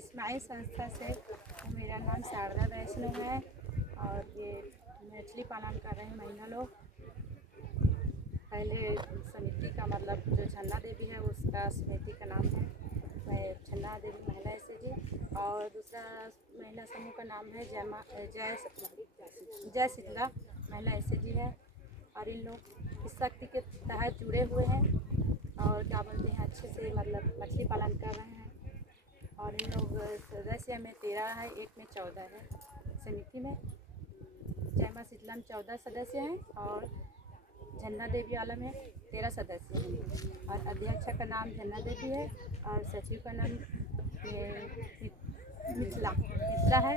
Smile संस्था से। मेरा नाम शारदा वैष्णव है और ये मछली पालन कर रहे हैं महिला लोग। पहले समिति का मतलब जो छन्ना देवी है उसका समिति का नाम है मैं छन्ना देवी महिला एसएचजी, और दूसरा महिला समूह का नाम है जय शीतला महिला एसएचजी है। और इन लोग इस शक्ति के तहत जुड़े हुए हैं और क्या बोलते हैं अच्छे से मतलब मछली पालन कर रहे हैं। और इन लोग सदस्य में 13 है, एक में 14 है। समिति में जय माँ शीतला में 14 सदस्य हैं और झन्ना देवी वाला में 13 सदस्य हैं। और अध्यक्ष का नाम झन्ना देवी है और सचिव का नाम मिथिला है।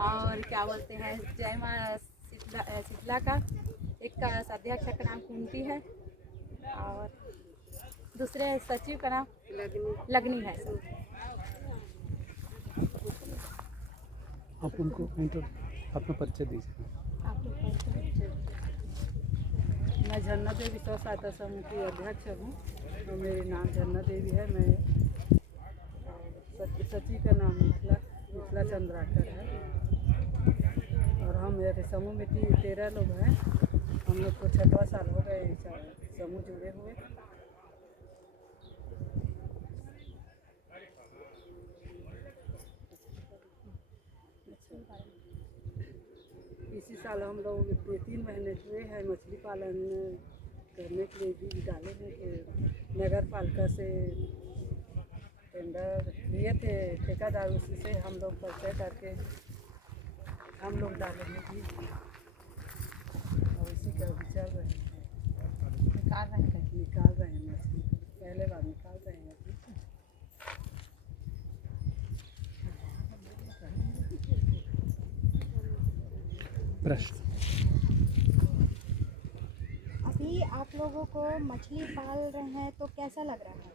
और क्या बोलते हैं जय माँ शीतला का एक का अध्यक्ष का नाम कुंती है और दूसरे सचिव का नाम लगनी है। आप उनको अपना परिचय दीजिए। मैं झन्ना देवी स्व सहायता समूह की अध्यक्ष हूँ और मेरे नाम झन्ना देवी है। मैं सचिव का नाम मिथिला चंद्राकर है और हम मेरे समूह में 13 लोग हैं। हम लोग को 6वां साल हो गए समूह जुड़े हुए। इसी साल हम लोग 3 महीने हुए हैं मछली पालन करने के लिए बीज डाले हैं कि नगर पालिका से टेंडर लिए थे ठेकेदार, उसी से हम लोग परिचय करके हम लोग डाले हैं बीज और उसी का भी चल रहे हैं। निकाल रहे हैं मछली, पहले बार निकाल रहे हैं अभी। प्रश्न अभी आप लोगों को मछली पाल रहे हैं तो कैसा लग रहा है?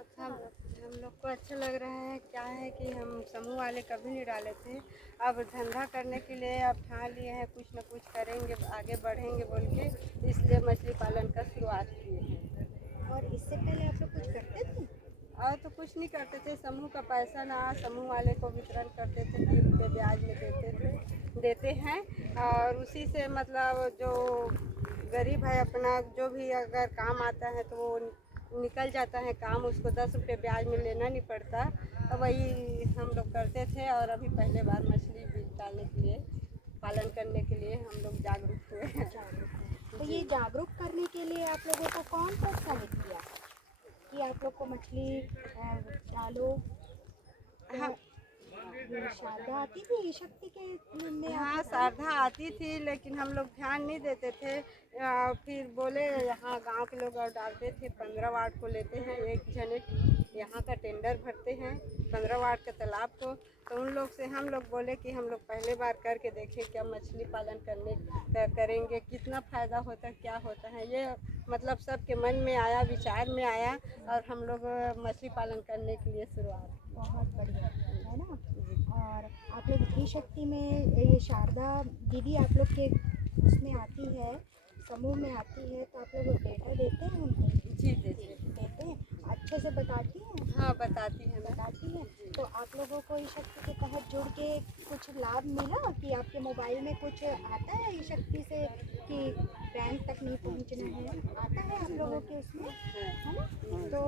अच्छा, हम लोग को अच्छा लग रहा है। क्या है कि हम समूह वाले कभी नहीं डाले थे, अब धंधा करने के लिए अब ठान लिए हैं कुछ न कुछ करेंगे आगे बढ़ेंगे बोल के, इसलिए मछली पालन का शुरुआत किए हैं। और इससे पहले आप लोग कुछ करते थे? और तो कुछ नहीं करते थे, समूह का पैसा ना समूह वाले को वितरण करते थे, 3 रुपये ब्याज में देते हैं और उसी से मतलब जो गरीब है अपना जो भी अगर काम आता है तो वो निकल जाता है काम, उसको 10 रुपये ब्याज में लेना नहीं पड़ता। वही हम लोग करते थे और अभी पहले बार मछली बीज डालने के लिए पालन करने के लिए हम लोग जागरूक हुए हैं। तो ये जागरूक करने के लिए आप लोगों को कौन प्रोत्साहित किया कि आप लोग को मछली डालो? हाँ, शारदा आती थी शक्ति के में? हाँ शारदा आती थी लेकिन हम लोग ध्यान नहीं देते थे। फिर बोले यहाँ गांव के लोग और डालते थे, 15 वार्ड को लेते हैं एक जने, यहाँ का टेंडर भरते हैं 15 वार्ड के तालाब को। तो उन लोग से हम लोग बोले कि हम लोग पहले बार करके देखें क्या मछली पालन करेंगे कितना फ़ायदा होता है क्या होता है, ये मतलब सबके मन में आया, विचार में आया और हम लोग मछली पालन करने के लिए शुरुआत। बहुत बढ़िया है ना। और आप लोग घी शक्ति में ये शारदा दीदी आप लोग के उसमें आती है, समूह में आती है, तो आप लोग डेटा देते हैं उनको? जी देते हैं, अच्छे से बताती हैं? हाँ बताती हैं। तो आप लोगों को इस शक्ति के तहत जुड़ के कुछ लाभ मिला कि आपके मोबाइल में कुछ आता है इस शक्ति से कि बैंक तक नहीं पहुंचना है, आता है आप लोगों के उसमें, है ना? तो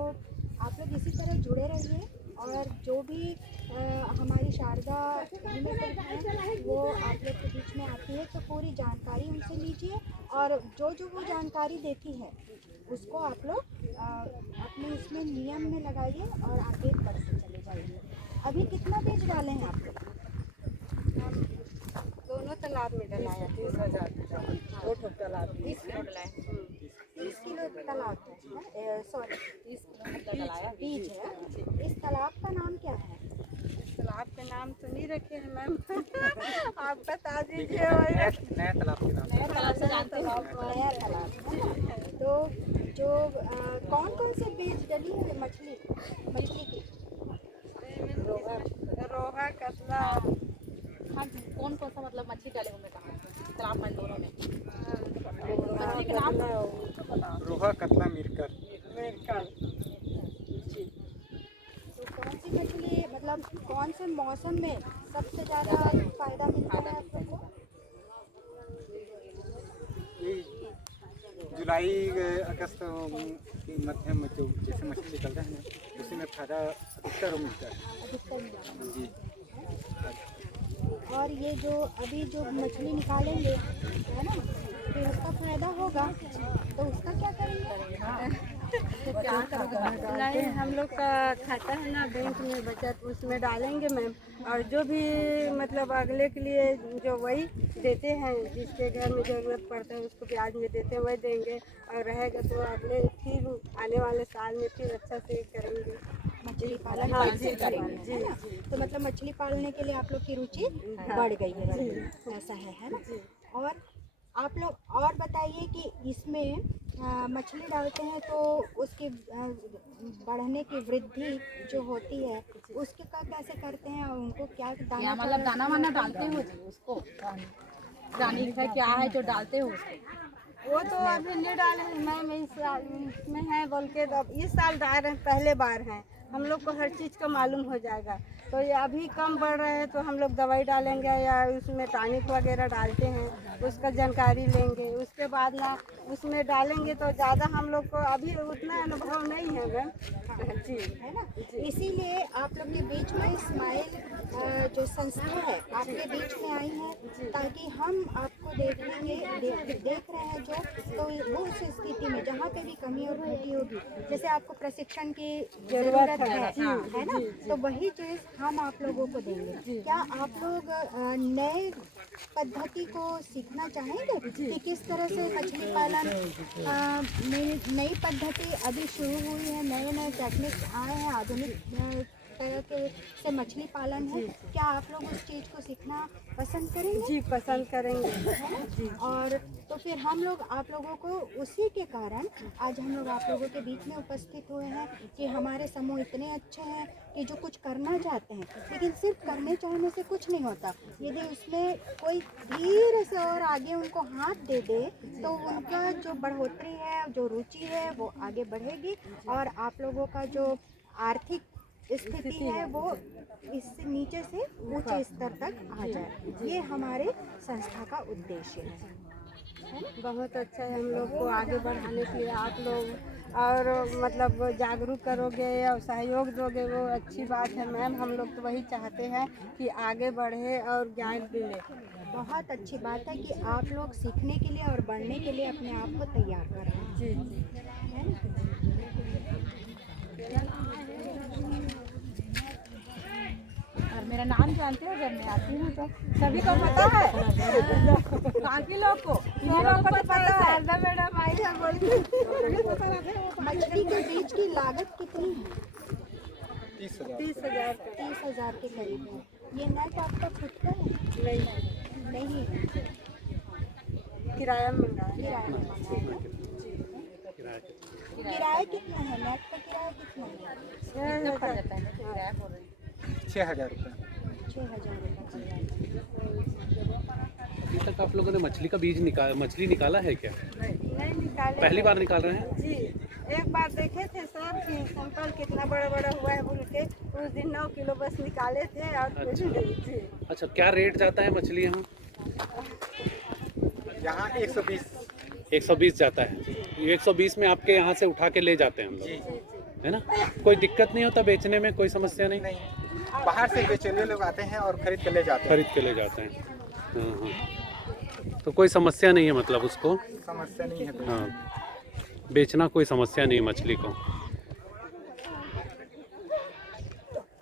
आप लोग इसी तरह जुड़े रहिए और जो भी हमारी शारदा वो आप लोग के बीच में आती है तो पूरी जानकारी उनसे लीजिए और जो वो जानकारी देती है उसको आप लोग अपने इसमें नियम में लगाइए और आगे बढ़ते चले जाइए। अभी कितना बीज डाले हैं आप लोग? हम दोनों तालाब में डलाया 30,000 2 ठोक तालाब 30 किलो डलाया। 30 किलो तालाब है, सॉरी 30 किलो डलाया बीज है। इस तालाब का नाम क्या है? तालाब का नाम तो नहीं रखे हैं मैम आप बता दीजिए। नया तालाब से जानते हैं, नया तालाब है। तो जो कौन कौन से बीज डली है मछली की? रोहा कतला। हाँ कौन सा मतलब मछली डाले होंगे कहाँ तालाब में दोनों में? मछली के नाम रोहा कतला मिरकल। जी। मतलब कौन से मौसम में सबसे ज़्यादा फायदा मिलता है आप लोग को? ये जुलाई अगस्त के मध्य में जो जैसे मछली निकलता है ना, उसी में फायदा अधिकतर मिलता है। अधिकतर मिलता जी। है। और ये जो अभी जो मछली निकालेंगे है ना, फिर उसका फायदा होगा, तो उसका क्या करेंगे? नहीं, हम लोग का खाता है ना बैंक में बचत, उसमें डालेंगे मैम। और जो भी मतलब अगले के लिए जो वही देते हैं, जिसके घर में ज़रूरत पड़ता है उसको ब्याज में देते हैं, वही देंगे। और रहेगा तो अगले फिर आने वाले साल में फिर अच्छा से करेंगे मछली पालन हाँ, कैसे जी, करेंगे, जी, है ना? तो मतलब मछली पालने के लिए आप लोग की रुचि बढ़ गई है, ऐसा है ना? और आप लोग और बताइए कि इसमें मछली डालते हैं तो उसके बढ़ने की वृद्धि जो होती है उसके का कैसे करते हैं, और उनको क्या क्या दाना मतलब दाना वाना डालते हो जी उसको? रानी है क्या है जो डालते हो उसको? वो तो अभी नहीं डाले हैं मैम, इस साल इसमें है बोल के, तो अब इस साल डाल रहे हैं, पहले बार हैं। हम लोग को हर चीज़ का मालूम हो जाएगा। तो ये अभी कम बढ़ रहे हैं तो हम लोग दवाई डालेंगे या उसमें टॉनिक वगैरह डालते हैं, उसका जानकारी लेंगे। उसके बाद ना उसमें डालेंगे तो ज़्यादा हम लोग को अभी उतना अनुभव नहीं है मैम। जी, है ना? इसीलिए आप लोग के बीच में स्माइल जो संस्था है आपके बीच में आई है, ताकि हम आपको देखेंगे देख रहे हैं जो, तो वो उस स्थिति में जहाँ पे भी कमी और त्रुटि होगी, जैसे आपको प्रशिक्षण की जरूरत है ना, तो वही चीज़ हम आप लोगों को देंगे। क्या आप लोग नए पद्धति को सीखना चाहेंगे कि किस तरह से मछली पालन नई पद्धति अभी शुरू हुई है, नए नए टेक्निक्स आए हैं, आधुनिक तरह के से मछली पालन है, क्या आप लोग उस चीज़ को सीखना पसंद करेंगे? जी पसंद करेंगे। जी। और तो फिर हम लोग आप लोगों को उसी के कारण आज हम लोग आप लोगों के बीच में उपस्थित हुए हैं कि हमारे समूह इतने अच्छे हैं कि जो कुछ करना चाहते हैं, लेकिन सिर्फ करने चाहने से कुछ नहीं होता। यदि उसमें कोई धीरे से और आगे उनको हाथ दे दे तो उनका जो बढ़ोतरी है, जो रुचि है, वो आगे बढ़ेगी और आप लोगों का जो आर्थिक स्थिति है वो इससे नीचे से ऊंचे स्तर तक आ जाए। ये हमारे संस्था का उद्देश्य है। बहुत अच्छा है, हम लोग को आगे बढ़ाने के लिए आप लोग और मतलब जागरूक करोगे और सहयोग दोगे, वो अच्छी बात है मैम। हम लोग तो वही चाहते हैं कि आगे बढ़े और ज्ञान मिले। बहुत अच्छी बात है कि आप लोग सीखने के लिए और बढ़ने के लिए अपने आप को तैयार कर रहे हैं। जी जी है ना? और मेरा नाम जानते हो, जब मैं आती हूँ तो सभी को पता है, बाकी लोग को इन्हीं लोगों को तो पता है। मैडम आई है बोल के। मछली के बीज की लागत कितनी है? 30,000। 30,000 का 30,000 के करीब है। ये नेट आपका खुद का है? नहीं है, किराया मिल रहा है। किराया में मंगाया है। किराया कितना है? नेट का किराया कितना है? कितना पड़ जाता है किराया बोल रहे हैं? 6,000 रुपये। 6,000 रुपये का। अभी तक आप लोगों ने मछली निकाला है क्या? नहीं निकाले। पहली बार निकाल रहे हैं? जी, एक बार देखे थे सर कि सैंपल कितना बड़ा बड़ा हुआ है बोल के, उस दिन 9 किलो बस निकाले थे और कुछ नहीं। जी अच्छा, क्या रेट जाता है मछली यहाँ? यहाँ 120। 120 जाता है। 120 में आपके यहाँ से उठा के ले जाते हैं हम जी लोग, है ना? कोई दिक्कत नहीं होता बेचने में? कोई समस्या नहीं? नहीं, बाहर से बेचैले लोग आते हैं और खरीद के ले जाते हैं। खरीद के ले जाते हैं। हाँ। तो कोई समस्या नहीं है मतलब उसको? समस्या नहीं है। हाँ, बेचना कोई समस्या नहीं है मछली को।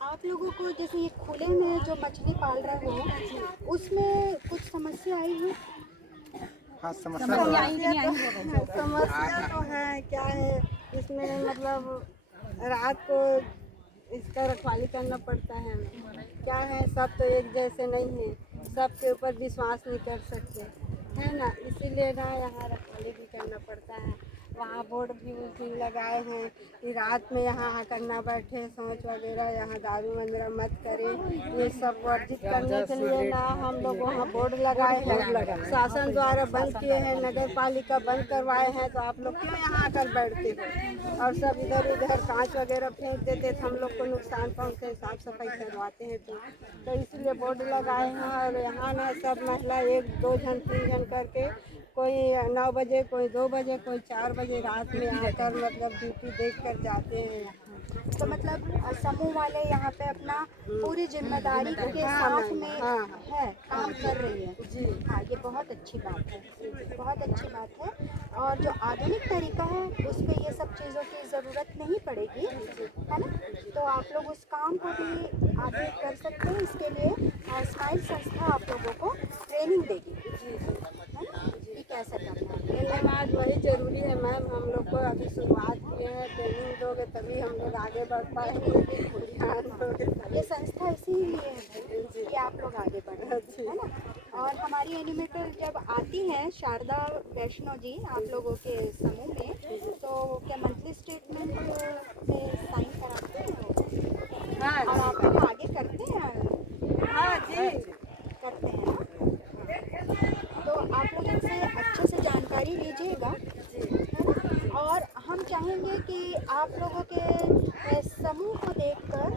आप लोगों को जैसे ये खुले में जो मछली पाल रहे हो उसमें कुछ समस्या आई है? हाँ, समस्या समस्या तो है, क्या है इसमें मतलब रात को इसका रखवाली करना पड़ता है। क्या है, सब तो एक जैसे नहीं है, सबके ऊपर विश्वास नहीं कर सकते, है ना? इसीलिए ना यहाँ रखवाली भी करना पड़ता है। वहाँ बोर्ड भी उस दिन लगाए हैं कि रात में यहाँ आकर ना बैठे, सोच वगैरह, यहाँ दारू वगैरह मत करें। ये सब वर्जित करने के लिए ना हम लोग वहाँ बोर्ड लगाए हैं, शासन द्वारा बंद किए हैं, नगर पालिका बंद करवाए हैं, तो आप लोग क्यों यहाँ आकर बैठते हो? और सब इधर उधर कांच वगैरह फेंक देते तो हम लोग को नुकसान पहुँचते, साफ सफाई करवाते हैं तो इसलिए बोर्ड लगाए हैं। और यहाँ ना सब महिला 1 2 जन 3 जन करके, कोई 9 बजे, कोई 2 बजे, कोई 4 बजे रात में आकर मतलब ड्यूटी देख कर जाते हैं यहाँ। तो मतलब समूह वाले यहाँ पे अपना पूरी जिम्मेदारी के साथ में है काम कर रही है जी। हाँ, ये बहुत अच्छी बात है, बहुत अच्छी बात है। और जो आधुनिक तरीका है उस पे ये सब चीज़ों की ज़रूरत नहीं पड़ेगी, है ना? तो आप लोग उस काम को भी आगे कर सकते हैं। इसके लिए स्माइल संस्था आप लोगों को ट्रेनिंग देगी, है ना, कि कैसे करना है। धन्यवाद, वही जरूरी है मैम। हम लोग को अभी शुरुआत किए हैं, ट्रेनिंग दोगे तभी हम लोग आगे बढ़ पाएंगे, ध्यान दोगे। ये संस्था इसीलिए है कि आप लोग आगे बढ़ें, है ना? और हमारी एनिमेटर जब आती हैं शारदा वैष्णो जी आप लोगों के समूह में, तो क्या मंथली स्टेटमेंट में साइन कराते हैं? हाँ और आप लोग आगे करते हैं? हाँ जी, करते हैं ना? तो आप लोग इनसे अच्छे से जानकारी लीजिएगा, है ना? और हम चाहेंगे कि आप लोगों के समूह को देखकर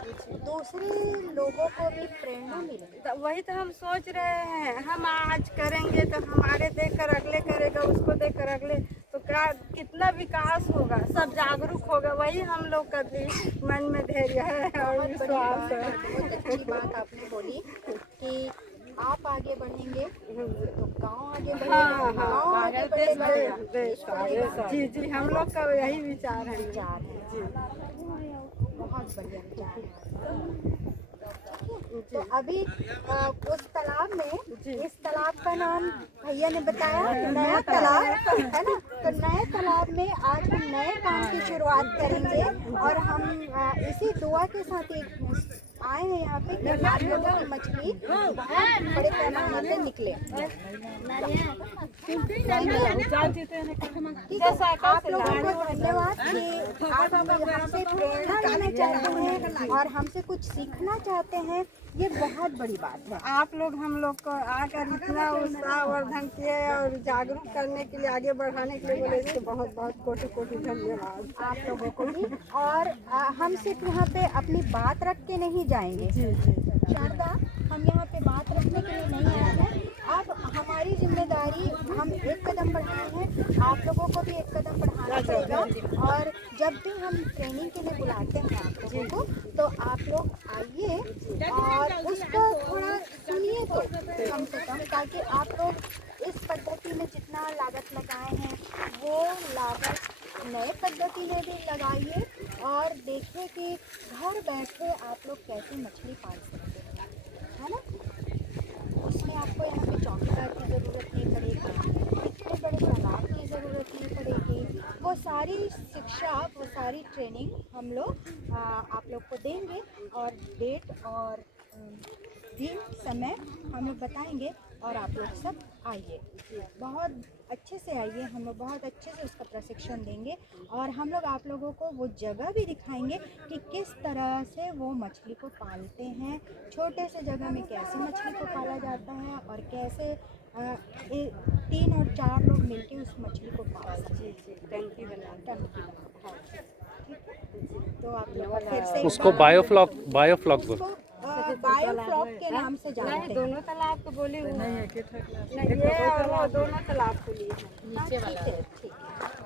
दूसरे लोगों को भी प्रेरणा मिले। तो वही तो हम सोच रहे हैं, हम आज करेंगे तो हमारे देखकर अगले करेगा, उसको देखकर अगले, तो क्या कितना विकास होगा, सब जागरूक होगा। वही हम लोग का भी मन में धैर्य है और विश्वास है। बहुत अच्छी बात आपने बोली कि आप आगे बढ़ेंगे तो गांव आगे बढ़ेगा, गांव आगे बढ़ेगा देश बढ़ेगा। जी जी, हम लोग का यही विचार है। विचार है, बहुत बढ़िया विचार है। तो अभी उस तालाब में, इस तालाब का नाम भैया ने बताया नया तालाब, है ना? तो नए तालाब में आज हम नए काम की शुरुआत करेंगे और हम इसी दुआ के साथ एक आए हैं यहाँ पे कि आप लोगों की मछली बहुत बड़े पैमाने पे निकले। आप लोगों को धन्यवाद कि आप हमसे प्रेरणा लेना चाहते हैं और हमसे कुछ सीखना चाहते हैं, ये बहुत बड़ी बात है। आप लोग हम लोग को आकर इतना उत्साहवर्धन किए और जागरूक करने के लिए, आगे बढ़ाने के लिए बोले, इसके बहुत बहुत कोटि कोटि धन्यवाद आप लोगों को भी। और हम सिर्फ यहाँ पे अपनी बात रख के नहीं जाएंगे शारदा, हम यहाँ पे बात रखने के लिए नहीं आए हैं। अब हमारी जिम्मेदारी, हम एक कदम बढ़ाए हैं, आप लोगों को भी एक कदम बढ़ाना पड़ेगा। और जब भी हम ट्रेनिंग के लिए बुलाते हैं आप लोगों को, तो आप लोग आइए और उसको थोड़ा सुनिए तो कम से कम, ताकि आप लोग इस पद्धति में जितना लागत लगाए हैं वो लागत नए पद्धति में भी लगाइए और देखिए कि घर बैठे आप लोग कैसे मछली पाल सकते हैं, है ना? उसमें आपको यहाँ पे चौकीदार की ज़रूरत नहीं पड़ेगी, इतने बड़े तालाब की ज़रूरत नहीं पड़ेगी। वो सारी शिक्षा, वो सारी ट्रेनिंग हम लोग आप लोग को देंगे और डेट और दिन समय हम लोग बताएंगे और आप लोग सब आइए, बहुत अच्छे से आइए। हम लोग बहुत अच्छे से उसका प्रशिक्षण देंगे और हम लोग आप लोगों को वो जगह भी दिखाएंगे कि किस तरह से वो मछली को पालते हैं, छोटे से जगह में कैसे मछली को पाला जाता है और कैसे 3 और 4 लोग मिलके उस मछली को पाल सकते हैं। टंकी बना, तो आप लोग फिर से उसको बायोफ्लॉक बोल, बायोफ्लॉक के नाम से जानते हैं। दोनों तालाब को बोले, नहीं है कि नहीं ये और वो दोनों तालाब को लिए हैं। ठीक है, ठीक है।